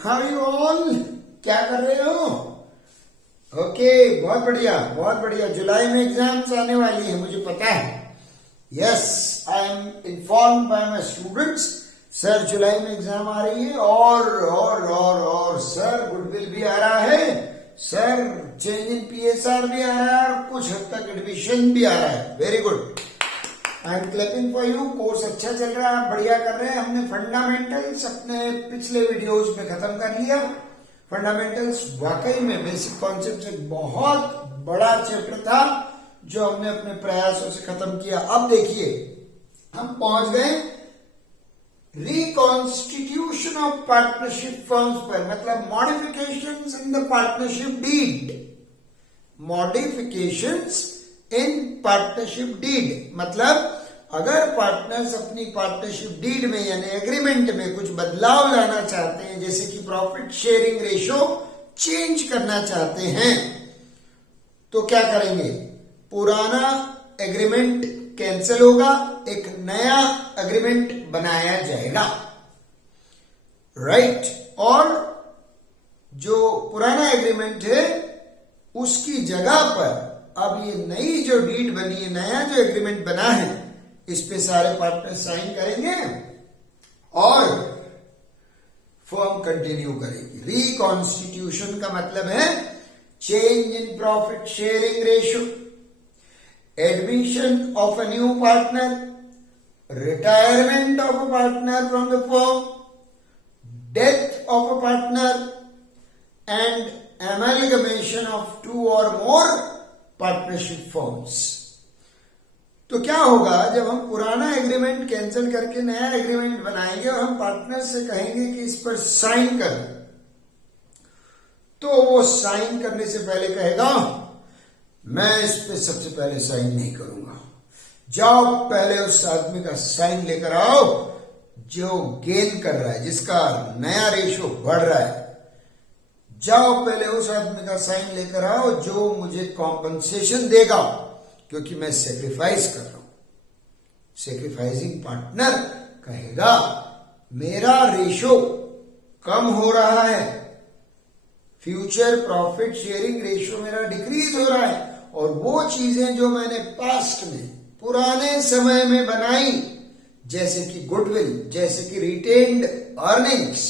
How you all, क्या कर रहे हो? ओके, बहुत बढ़िया बहुत बढ़िया। जुलाई में एग्जाम्स आने वाली है, मुझे पता है। Yes, I am inform by my students. Sir जुलाई में एग्जाम आ रही है और सर गुडविल भी आ रहा है, सर चेंज इन पीएसआर भी आ रहा है और कुछ हद तक एडमिशन भी आ रहा है। Very good, I am clapping for you. Course अच्छा चल रहा है, बढ़िया कर रहे हैं। हमने फंडामेंटल्स अपने पिछले वीडियोस में खत्म कर लिया। फंडामेंटल्स वाकई में बेसिक कॉन्सेप्ट एक बहुत बड़ा चैप्टर था जो हमने अपने प्रयासों से खत्म किया। अब देखिए हम पहुंच गए रिकॉन्स्टिट्यूशन ऑफ पार्टनरशिप फर्म्स पर, मतलब modifications in the partnership deed. Modifications in partnership deed मतलब अगर पार्टनर्स अपनी पार्टनरशिप डीड में यानी एग्रीमेंट में कुछ बदलाव लाना चाहते हैं, जैसे कि प्रॉफिट शेयरिंग रेशो चेंज करना चाहते हैं, तो क्या करेंगे? पुराना एग्रीमेंट कैंसिल होगा, एक नया एग्रीमेंट बनाया जाएगा, राइट? और जो पुराना एग्रीमेंट है उसकी जगह पर अब ये नई जो डीड बनी है, नया जो एग्रीमेंट बना है, इस पे सारे पार्टनर साइन करेंगे और फर्म कंटिन्यू करेगी। रिकॉन्स्टिट्यूशन का मतलब है change in profit sharing ratio, admission of a new partner, retirement of a partner from the firm, death of a partner and amalgamation of two or more partnership firms। तो क्या होगा जब हम पुराना एग्रीमेंट कैंसिल करके नया agreement बनाएंगे और हम पार्टनर से कहेंगे कि इस पर साइन कर, तो वो साइन करने से पहले कहेगा मैं इस पे सबसे पहले साइन नहीं करूंगा, जाओ पहले उस आदमी का साइन लेकर आओ जो गेन कर रहा है, जिसका नया रेशो बढ़ रहा है। जाओ पहले उस आदमी का साइन लेकर आओ जो मुझे कॉम्पनसेशन देगा, क्योंकि मैं सेक्रीफाइस कर रहा हूं। सेक्रीफाइसिंग पार्टनर कहेगा मेरा रेशो कम हो रहा है, फ्यूचर प्रॉफिट शेयरिंग रेशो मेरा डिक्रीज हो रहा है, और वो चीजें जो मैंने पास्ट में पुराने समय में बनाई, जैसे कि गुडविल, जैसे कि रिटेन्ड अर्निंग्स,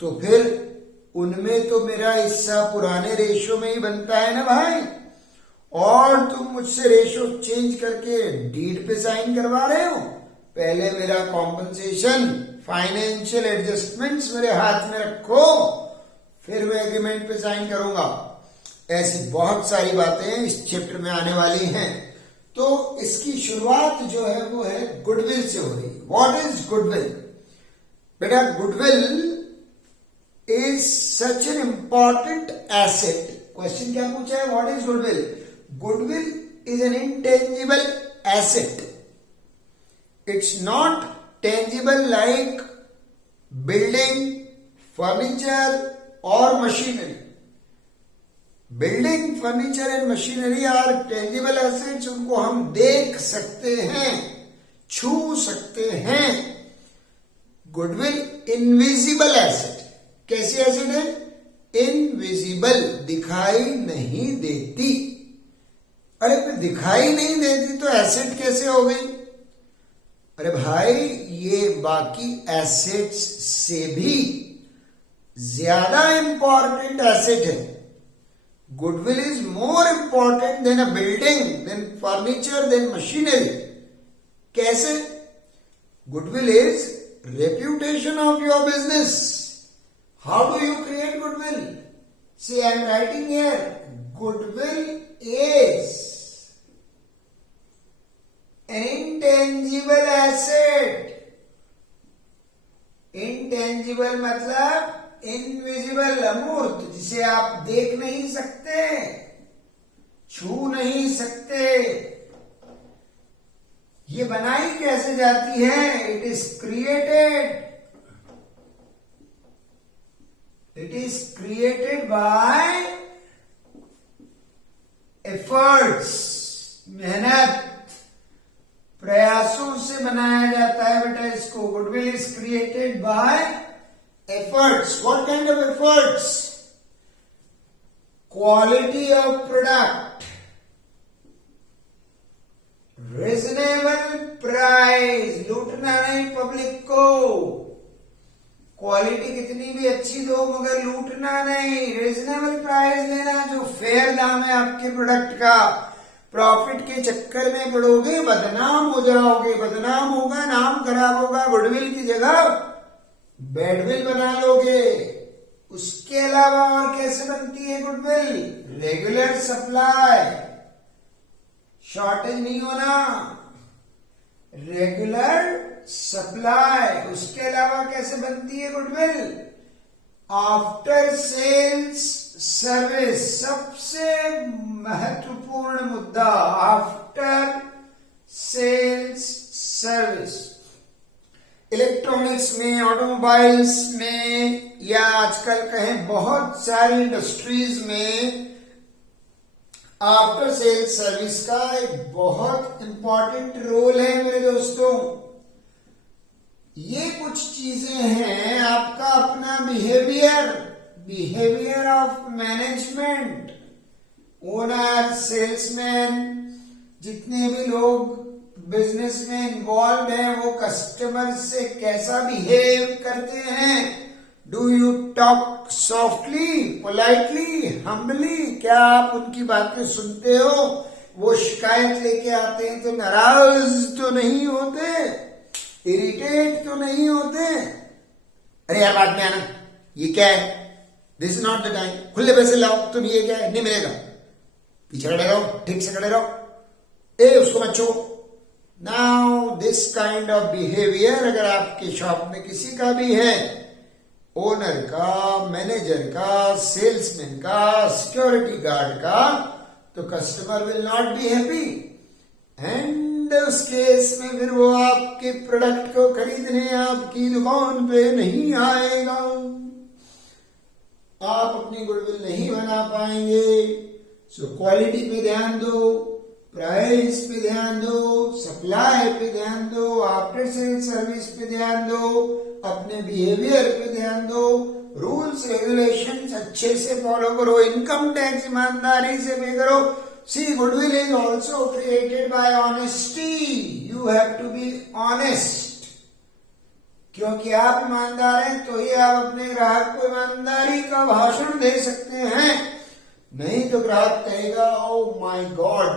तो फिर उनमें तो मेरा हिस्सा पुराने रेशो में ही बनता है ना भाई, और तुम मुझसे रेशो चेंज करके डीड पे साइन करवा रहे हो। पहले मेरा कॉम्पनसेशन, फाइनेंशियल एडजस्टमेंट्स मेरे हाथ में रखो, फिर मैं एग्रीमेंट पे साइन करूंगा। ऐसी बहुत सारी बातें इस चैप्टर में आने वाली हैं। तो इसकी शुरुआत जो है वो है गुडविल से हो रही है। What is goodwill? बेटा goodwill is such an important asset। Question क्या पूछा है? What is goodwill? Goodwill is an intangible asset। It's not tangible like building, furniture और machinery। Building, furniture and machinery are tangible assets, उनको हम देख सकते हैं, छू सकते हैं। Goodwill invisible asset. कैसी एसेट है? इनविजिबल, दिखाई नहीं देती। अरे फिर दिखाई नहीं देती तो एसेट कैसे हो गई? अरे भाई ये बाकी एसेट्स से भी ज्यादा इंपॉर्टेंट एसेट है। Goodwill is more important than a building, than furniture, than machinery. कैसे? Goodwill is reputation of your business. How do you create goodwill? See, I am writing here. Goodwill is an intangible asset। Intangible मतलब invisible, अमूर्त, जिसे आप देख नहीं सकते, छू नहीं सकते। ये बनाई कैसे जाती है? It is created. It is created by efforts, मेहनत, प्रयासों से बनाया जाता है बेटा इसको। Goodwill is created by Efforts. What kind of efforts? Quality of product. Reasonable price. लूटना नहीं पब्लिक को. क्वालिटी कितनी भी अच्छी दो मगर लूटना नहीं. रीजनेबल प्राइस लेना, जो फेयर दाम है आपके प्रोडक्ट का. प्रॉफिट के चक्कर में पड़ोगे, बदनाम हो जाओगे. बदनाम होगा, नाम खराब होगा. गुडविल की जगह बैडविल बना लोगे. उसके अलावा और कैसे बनती है गुडविल? रेगुलर सप्लाई, शॉर्टेज नहीं होना. Regular supply. उसके अलावा कैसे बनती है गुडविल? After sales service. सबसे महत्वपूर्ण मुद्दा, आफ्टर सेल्स सर्विस. इलेक्ट्रॉनिक्स में, ऑटोमोबाइल्स में, या आजकल कहें बहुत सारी इंडस्ट्रीज में आफ्टर सेल्स सर्विस का एक बहुत इंपॉर्टेंट रोल है मेरे दोस्तों. ये कुछ चीजें हैं. आपका अपना behaviour of management, owner, salesman, जितने भी लोग बिजनेस में इन्वॉल्व हैं, वो कस्टमर से कैसा बिहेव करते हैं. Do you talk softly, politely, humbly? क्या आप उनकी बातें सुनते हो? वो शिकायत लेके आते हैं तो नाराज तो नहीं होते, इरिटेट तो नहीं होते? अरे यार बाद में आना, ये क्या है, this is not the time, खुले पैसे लाओ, तुम ये क्या है, नहीं मिलेगा, पीछे खड़े रहो, ठीक से खड़े रहो, उसको मत छो. Now this kind of behaviour अगर आपके शॉप में किसी का भी है, ओनर का, मैनेजर का, सेल्समैन का, सिक्योरिटी गार्ड का, तो customer will not be happy. And उस केस में फिर वो आपके प्रोडक्ट को खरीदने आपकी दुकान पे नहीं आएगा. आप अपनी गुडविल नहीं बना पाएंगे. सो क्वालिटी पे ध्यान दो, प्राइस पे ध्यान दो, सप्लाई पे ध्यान दो, आफ्टर सेल सर्विस पे ध्यान दो, अपने बिहेवियर पे ध्यान दो, रूल्स रेगुलेशंस अच्छे से फॉलो करो, इनकम टैक्स ईमानदारी से पे करो. See, goodwill is also created by honesty. You have to be honest. क्योंकि आप ईमानदार हैं तो ही आप अपने ग्राहक को ईमानदारी का भाषण दे सकते हैं. नहीं तो ग्राहक कहेगा, ओ माय गॉड,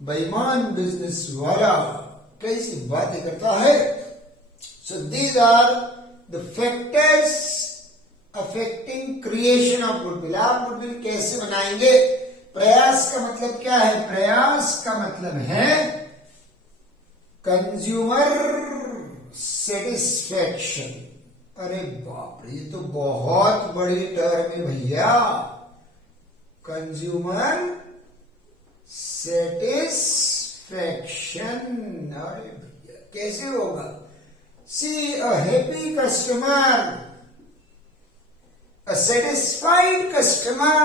बेईमान बिजनेस वाला कैसी बातें करता है. So these are the factors affecting creation of goodwill. आप गुडविल कैसे बनाएंगे? प्रयास का मतलब क्या है? प्रयास का मतलब है कंज्यूमर सेटिस्फैक्शन. अरे बाप रे, ये तो बहुत बड़ी टर्म है भैया. Consumer satisfaction. अरे भैया कैसे होगा? See, a happy customer, a satisfied customer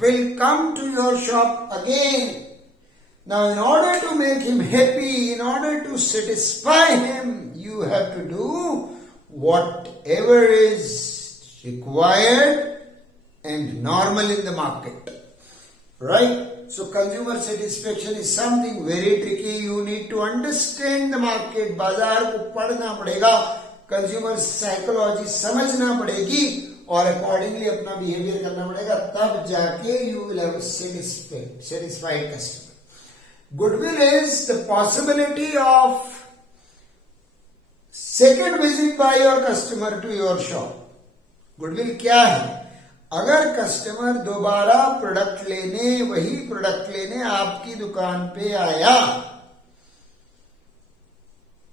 will come to your shop again. Now, in order to make him happy, in order to satisfy him, you have to do whatever is required and normal in the market. Right? So, consumer satisfaction is something very tricky. You need to understand the market. बाजार को पढ़ना पड़ेगा, consumer psychology समझना पड़ेगी और accordingly अपना behaviour करना पड़ेगा. तब जाके you will have satisfied customer. Goodwill is the possibility of second visit by your customer to your shop. Goodwill क्या है? अगर कस्टमर दोबारा प्रोडक्ट लेने, वही प्रोडक्ट लेने आपकी दुकान पे आया,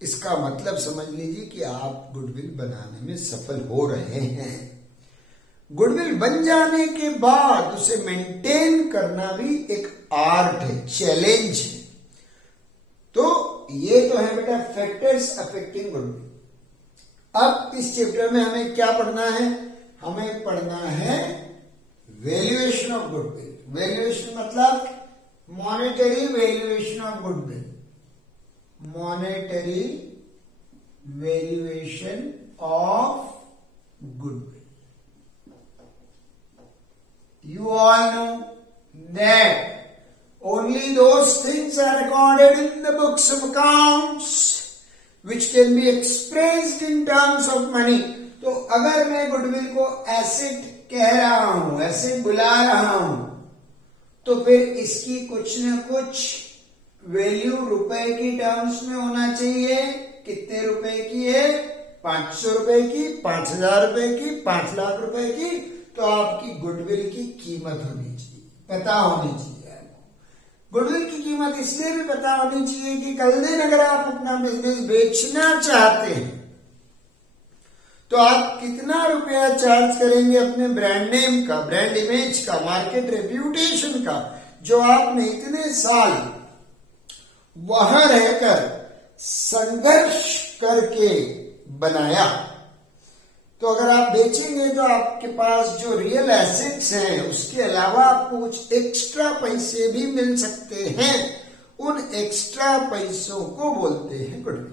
इसका मतलब समझ लीजिए कि आप गुडविल बनाने में सफल हो रहे हैं. गुडविल बन जाने के बाद उसे मेंटेन करना भी एक आर्ट है, चैलेंज है. तो ये तो है बेटा फैक्टर्स अफेक्टिंग गुडविल. अब इस चैप्टर में हमें क्या पढ़ना है? हमें पढ़ना है वैल्यूएशन ऑफ गुडविल. वैल्यूएशन मतलब monetary valuation of goodwill. Monetary valuation of goodwill. You all know that only those things are recorded in the books of accounts which can be expressed in terms of money. तो अगर मैं goodwill को asset कह रहा हूं, asset बुला रहा हूं, तो फिर इसकी कुछ न कुछ वैल्यू रुपए की टर्म्स में होना चाहिए. कितने रुपए की है? 500 रुपए की, 5000 रुपए की, 5 लाख रुपए की. तो आपकी गुडविल की कीमत होनी चाहिए, पता होनी चाहिए. गुडविल की कीमत इसलिए भी पता होनी चाहिए कि कल दिन अगर आप अपना बिजनेस बेचना चाहते हैं तो आप कितना रुपया चार्ज करेंगे अपने ब्रांड नेम का, ब्रांड इमेज का, मार्केट रेप्यूटेशन का, जो आपने इतने साल वहां रहकर संघर्ष करके बनाया. तो अगर आप बेचेंगे तो आपके पास जो रियल एसेट्स हैं उसके अलावा आपको कुछ एक्स्ट्रा पैसे भी मिल सकते हैं. उन एक्स्ट्रा पैसों को बोलते हैं गुडविल.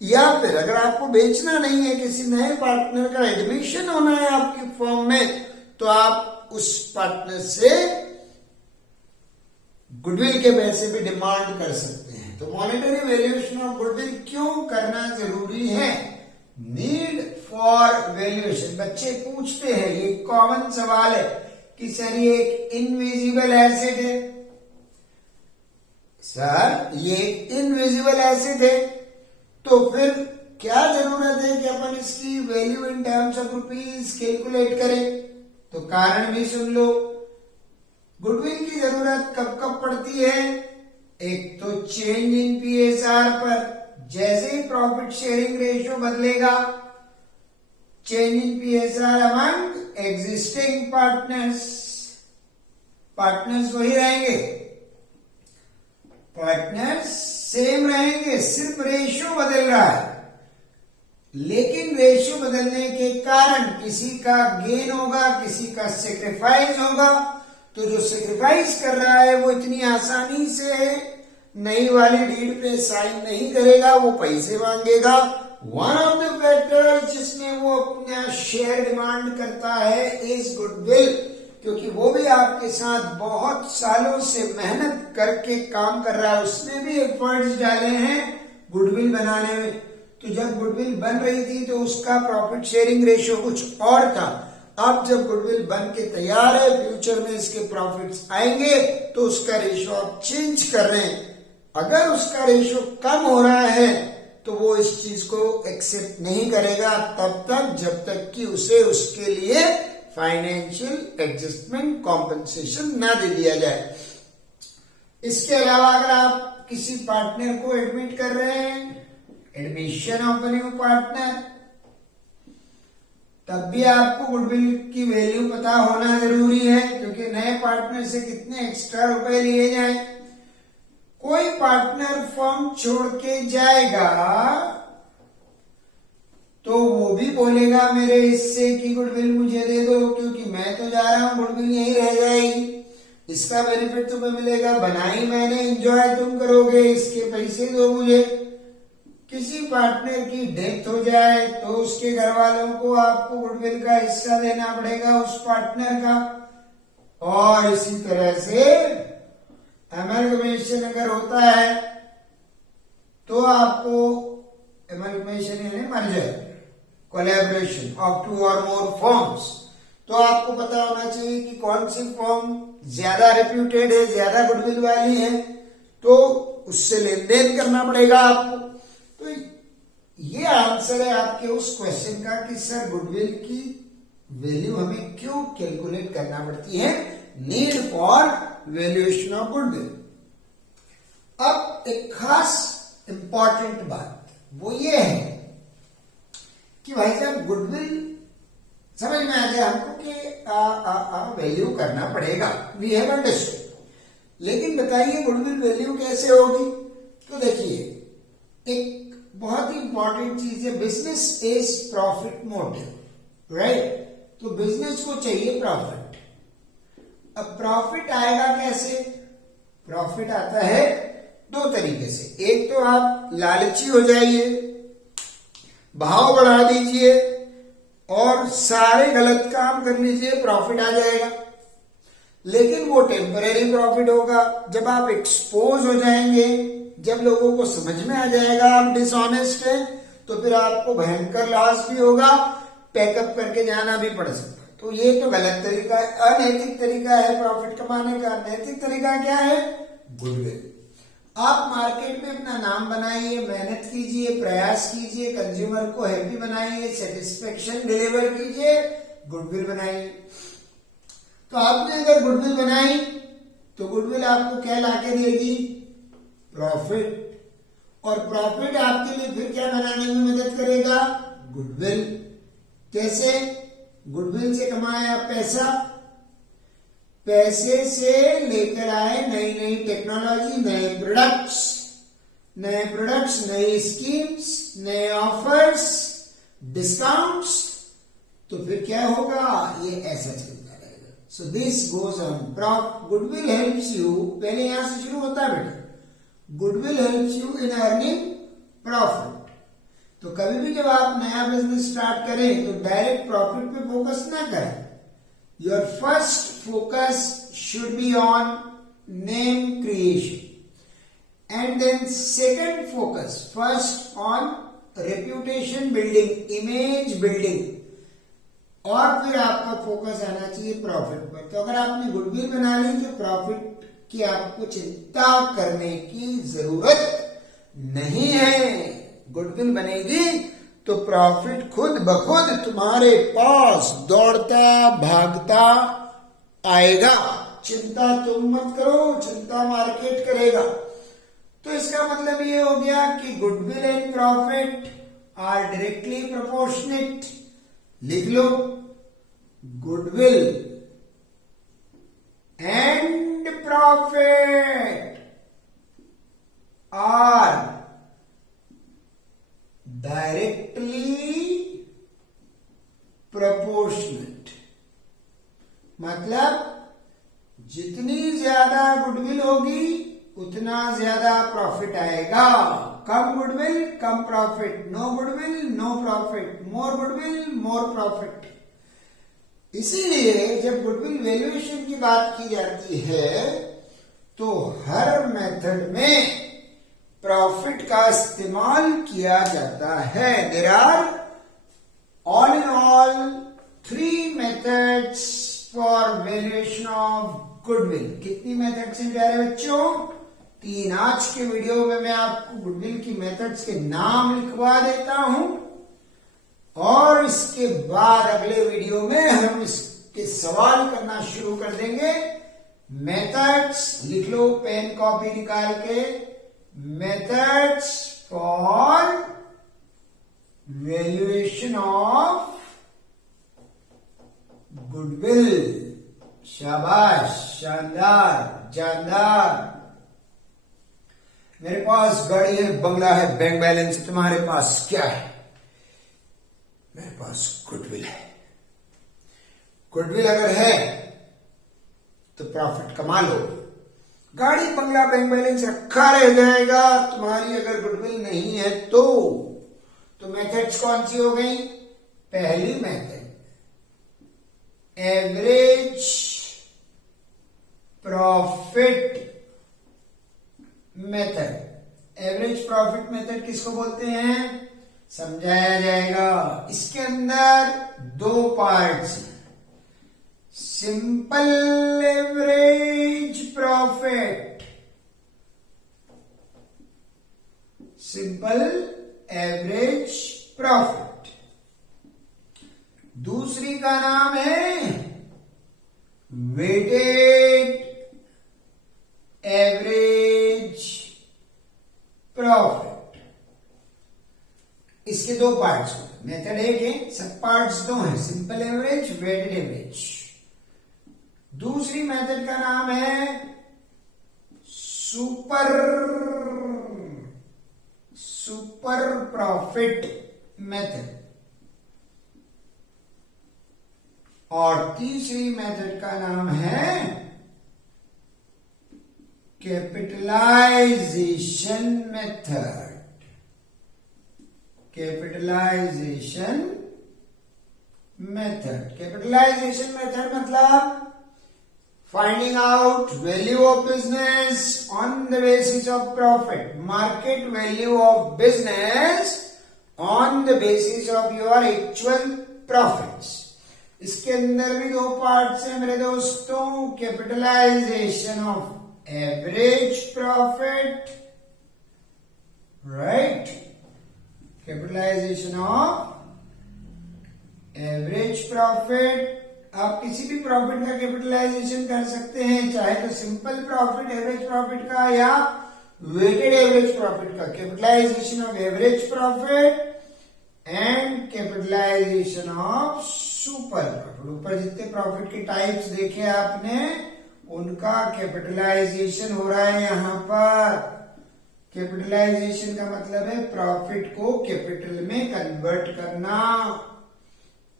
या फिर अगर आपको बेचना नहीं है, किसी नए पार्टनर का एडमिशन होना है आपकी फर्म में, तो आप उस पार्टनर से गुडविल के पैसे भी डिमांड कर सकते हैं. तो मॉनेटरी वैल्यूएशन ऑफ गुडविल क्यों करना जरूरी है? Need for valuation. बच्चे पूछते हैं, ये कॉमन सवाल है कि सर ये एक इनविजिबल एसेट है, सर ये एक इनविजिबल एसेट है, तो फिर क्या जरूरत है कि अपन इसकी value in terms of rupees calculate करें? तो कारण भी सुन लो. गुडविल की जरूरत कब कब पड़ती है? एक तो चेंज इन पीएसआर पर, जैसे ही प्रॉफिट शेयरिंग रेशियो बदलेगा, change in PSR among existing partners. Partners वही रहेंगे, पार्टनर्स सेम रहेंगे, सिर्फ रेशियो बदल रहा है. लेकिन रेशियो बदलने के कारण किसी का गेन होगा, किसी का सेक्रीफाइस होगा. तो जो सेक्रीफाइस कर रहा है वो इतनी आसानी से नई वाली डीड पे साइन नहीं करेगा, वो पैसे मांगेगा. वन ऑफ द फैक्टर्स जिसमें वो अपना शेयर डिमांड करता है इज गुडविल, क्योंकि वो भी आपके साथ बहुत सालों से मेहनत करके काम कर रहा है, उसने भी एफर्ट्स डाले हैं गुडविल बनाने में. तो जब गुडविल बन रही थी तो उसका प्रॉफिट शेयरिंग रेशियो कुछ और था. अब जब गुडविल बन के तैयार है, फ्यूचर में इसके प्रॉफिट्स आएंगे, तो उसका रेशियो आप चेंज कर रहे हैं. अगर उसका रेशियो कम हो रहा है तो वो इस चीज को एक्सेप्ट नहीं करेगा तब तक जब तक कि उसे उसके लिए फाइनेंशियल एडजस्टमेंट कॉम्पेंसेशन ना दे दिया जाए. इसके अलावा अगर आप किसी पार्टनर को एडमिट कर रहे हैं, admission of a new partner, तब भी आपको गुडविल की वैल्यू पता होना जरूरी है, क्योंकि नए पार्टनर से कितने एक्स्ट्रा रुपए लिए जाएं. कोई पार्टनर फर्म छोड़ के जाएगा तो वो भी बोलेगा मेरे हिस्से की गुडविल मुझे दे दो, क्योंकि मैं तो जा रहा हूं, गुडविल यही रह जाएगी, इसका बेनिफिट तुम्हें मिलेगा, बनाई मैंने, एंजॉय तुम करोगे, इसके पैसे दो मुझे. किसी पार्टनर की डेथ हो जाए तो उसके घर वालों को आपको गुडविल का हिस्सा देना पड़ेगा उस पार्टनर का. और इसी तरह से एमलगमेशन अगर होता है तो आपको, एमलगमेशन यानी मर्जर, कोलैबोरेशन ऑफ 2 और मोर फर्म्स, तो आपको पता होना चाहिए कि कौन सी फर्म ज्यादा रेप्यूटेड है, ज्यादा गुडविल वाली है, तो उससे लेन देन करना पड़ेगा आपको. तो ये आंसर है आपके उस क्वेश्चन का कि सर गुडविल की वैल्यू हमें क्यों कैलकुलेट करना पड़ती है. Need for valuation of goodwill. अब एक खास इंपॉर्टेंट बात वो ये है कि भाई साहब गुडविल समझ में आ गया हमको कि वैल्यू करना पड़ेगा, वी हैव अंडरस्टूड. लेकिन बताइए गुडविल वैल्यू कैसे होगी? तो देखिए, एक बहुत ही इंपॉर्टेंट चीज है, business is profit motive, right? तो बिजनेस को चाहिए प्रॉफिट. अब प्रॉफिट आएगा कैसे? प्रॉफिट आता है 2 तरीके से. एक तो आप लालची हो जाइए, भाव बढ़ा दीजिए, और सारे गलत काम कर लीजिए, प्रॉफिट आ जाएगा। लेकिन वो टेम्परेरी प्रॉफिट होगा। जब आप एक्सपोज हो जाएंगे, जब लोगों को समझ में आ जाएगा आप डिसऑनेस्ट हैं, तो फिर आपको भयंकर लॉस भी होगा, पैकअप करके जाना भी पड़ सकता है। तो ये तो गलत तरीका है, अनैतिक तरीका है प्रॉफिट कमाने का। नैतिक तरीका क्या है? गुडविल। आप मार्केट में अपना नाम बनाइए, मेहनत कीजिए, प्रयास कीजिए, कंज्यूमर को हैप्पी बनाइए, सेटिस्फेक्शन डिलीवर कीजिए, गुडविल बनाइए। तो आपने अगर गुडविल बनाई तो गुडविल आपको क्या लाके देगी? प्रॉफिट। और प्रॉफिट आपके लिए फिर क्या बनाने में मदद करेगा? गुडविल। कैसे? गुडविल से कमाए आप पैसा, पैसे से लेकर आए नई नई टेक्नोलॉजी, नए प्रोडक्ट्स, नई स्कीम्स, नए ऑफर्स, डिस्काउंट्स। तो फिर क्या होगा? ये ऐसा चलता रहेगा। So this goes on. Goodwill helps you, पहले यहां से शुरू होता है बेटा, goodwill helps you in earning profit. तो कभी भी जब आप नया बिजनेस स्टार्ट करें तो डायरेक्ट प्रॉफिट पे फोकस ना करें। Your first focus should be on name creation, and then second focus first on reputation building, image building, और फिर आपका फोकस आना चाहिए प्रॉफिट पर। तो अगर आपने गुडविल बना ली तो प्रॉफिट की आपको चिंता करने की जरूरत नहीं है। गुडविल बनेगी तो प्रॉफिट खुद ब खुद तुम्हारे पास दौड़ता भागता आएगा। चिंता तुम मत करो, चिंता मार्केट करेगा। तो इसका मतलब ये हो गया कि goodwill and profit are directly proportionate. लिख लो, goodwill and profit are directly proportionate. मतलब जितनी ज्यादा गुडविल होगी उतना ज्यादा प्रॉफिट आएगा। कम गुडविल कम profit, no goodwill no profit, more goodwill more profit. इसीलिए जब गुडविल वैल्यूएशन की बात की जाती है तो हर मेथड में प्रॉफिट का इस्तेमाल किया जाता है। There are all in all 3 methods for valuation of goodwill. कितनी मेथड्स हैं प्यारे बच्चों? 3। आज के वीडियो में मैं आपको गुडविल की मेथड्स के नाम लिखवा देता हूं और इसके बाद अगले वीडियो में हम इसके सवाल करना शुरू कर देंगे। मेथड्स लिख लो पेन कॉपी निकाल के। Methods for valuation of goodwill। शाबाश, शानदार, जानदार। मेरे पास गाड़ी है, बंगला है, बैंक बैलेंस है। तुम्हारे पास क्या है? मेरे पास गुडविल है। गुडविल अगर है तो प्रॉफिट कमा लो। गाड़ी बंगला बैंक बैलेंस रखा रह जाएगा तुम्हारी अगर गुडविल नहीं है तो मेथड्स कौन सी हो गई? पहली method average profit method. Average profit method किसको बोलते हैं? समझाया जाएगा। इसके अंदर 2 parts, simple average profit, simple average profit. दूसरी का नाम है वेटेड एवरेज प्रॉफिट। इसके 2 पार्ट्स होते हैं। मेथड एक है, सब पार्ट्स 2 हैं, सिंपल एवरेज, वेटेड एवरेज। दूसरी मेथड का नाम है सुपर प्रॉफिट मेथड। और तीसरी मेथड का नाम है capitalisation method. Capitalisation method. Capitalisation method मतलब finding out value of business on the basis of profit, market value of business on the basis of your actual profits। इसके अंदर भी दो पार्ट्स हैं मेरे दोस्तों, capitalisation of average profit, right, capitalisation of average profit. आप किसी भी प्रॉफिट का कैपिटलाइजेशन कर सकते हैं, चाहे तो सिंपल प्रॉफिट एवरेज प्रॉफिट का या वेटेड एवरेज प्रॉफिट का। Capitalisation of average profit and capitalisation of super profit. ऊपर जितने प्रॉफिट के टाइप्स देखे आपने उनका कैपिटलाइजेशन हो रहा है यहां पर। कैपिटलाइजेशन का मतलब है प्रॉफिट को कैपिटल में कन्वर्ट करना,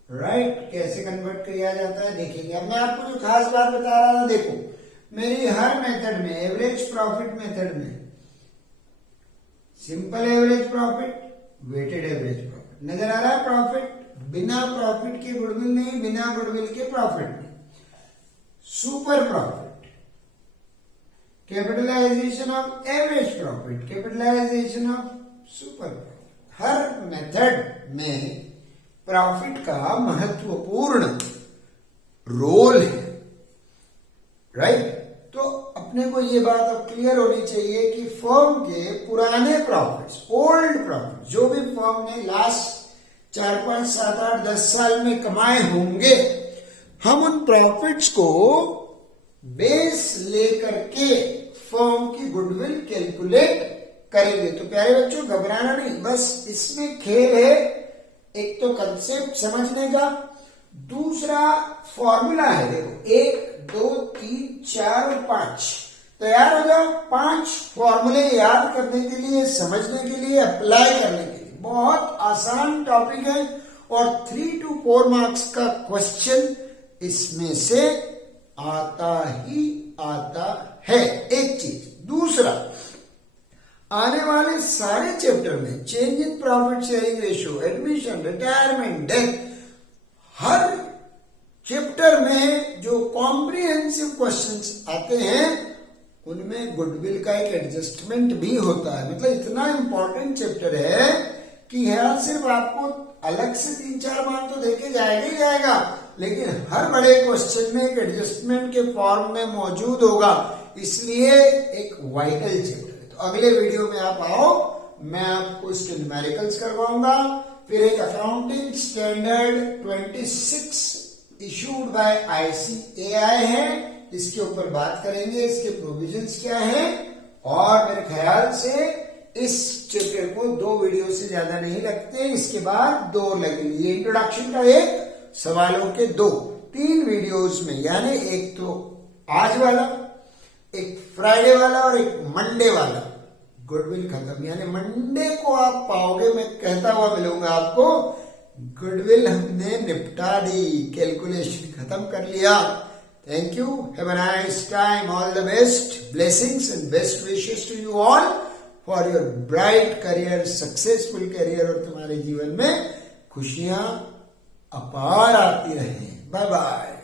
राइट। कैसे कन्वर्ट किया जाता है देखेंगे। अब मैं आपको जो खास बात बता रहा था, देखो मेरी हर मेथड में, एवरेज प्रॉफिट मेथड में simple average profit, weighted average profit नजर आ रहा है। प्रॉफिट बिना प्रॉफिट के गुडविल नहीं, बिना गुडविल के प्रॉफिट नहीं। Super profit, capitalisation of average profit, capitalisation of super profit. हर मेथड में प्रॉफिट का महत्वपूर्ण रोल है, राइट। तो अपने को ये बात अब क्लियर होनी चाहिए कि फर्म के पुराने प्रॉफिट्स, ओल्ड प्रॉफिट, जो भी फर्म ने लास्ट 4, 5, 7, 8, 10 साल में कमाए होंगे, हम उन प्रॉफिट्स को बेस लेकर के फर्म की गुडविल कैलकुलेट करेंगे। तो प्यारे बच्चों घबराना नहीं, बस इसमें खेल है। एक तो कंसेप्ट समझने का, दूसरा फॉर्मूला है। देखो 1, 2, 3, 4 और 5 तैयार हो जाओ। 5 फॉर्मूले याद करने के लिए, समझने के लिए, अप्लाई करने के लिए। बहुत आसान टॉपिक है और 3 to 4 मार्क्स का क्वेश्चन इसमें से आता ही आता है। एक चीज, दूसरा आने वाले सारे चैप्टर में change in profit sharing ratio, admission, retirement, death, her chapter में जो कॉम्प्रिहेंसिव क्वेश्चंस आते हैं उनमें गुडविल का एक एडजस्टमेंट भी होता है। मतलब इतना इंपॉर्टेंट चैप्टर है कि यह सिर्फ आपको अलग से 3-4 मार्क तो देके जाएगा ही जाएगा, लेकिन हर बड़े क्वेश्चन में एक एडजस्टमेंट के फॉर्म में मौजूद होगा। इसलिए एक वाइटल चैप्टर। अगले वीडियो में आप आओ, मैं आपको इसके न्यूमेरिकल्स करवाऊंगा, फिर एक accounting standard 26 issued by ICAI है, इसके ऊपर बात करेंगे, इसके प्रोविजंस क्या हैं। और मेरे ख्याल से इस चैप्टर को 2 वीडियो से ज्यादा नहीं लगते, इसके बाद 2 लगेंगे। ये इंट्रोडक्शन का एक, सवालों के 2, 3 वीडियोस में, यानी एक तो आज वाला, एक फ्राइडे वाला और एक मंडे वाला। गुडविल खत्म, यानी मंडे को आप पाओगे, मैं कहता हुआ मिलूंगा आपको, गुडविल हमने निपटा दी, कैलकुलेशन खत्म कर लिया। Thank you, have a nice time, all the best, blessings and best wishes to you all for your bright career, successful career, और तुम्हारे जीवन में खुशियां अपार आती रहे। Bye bye.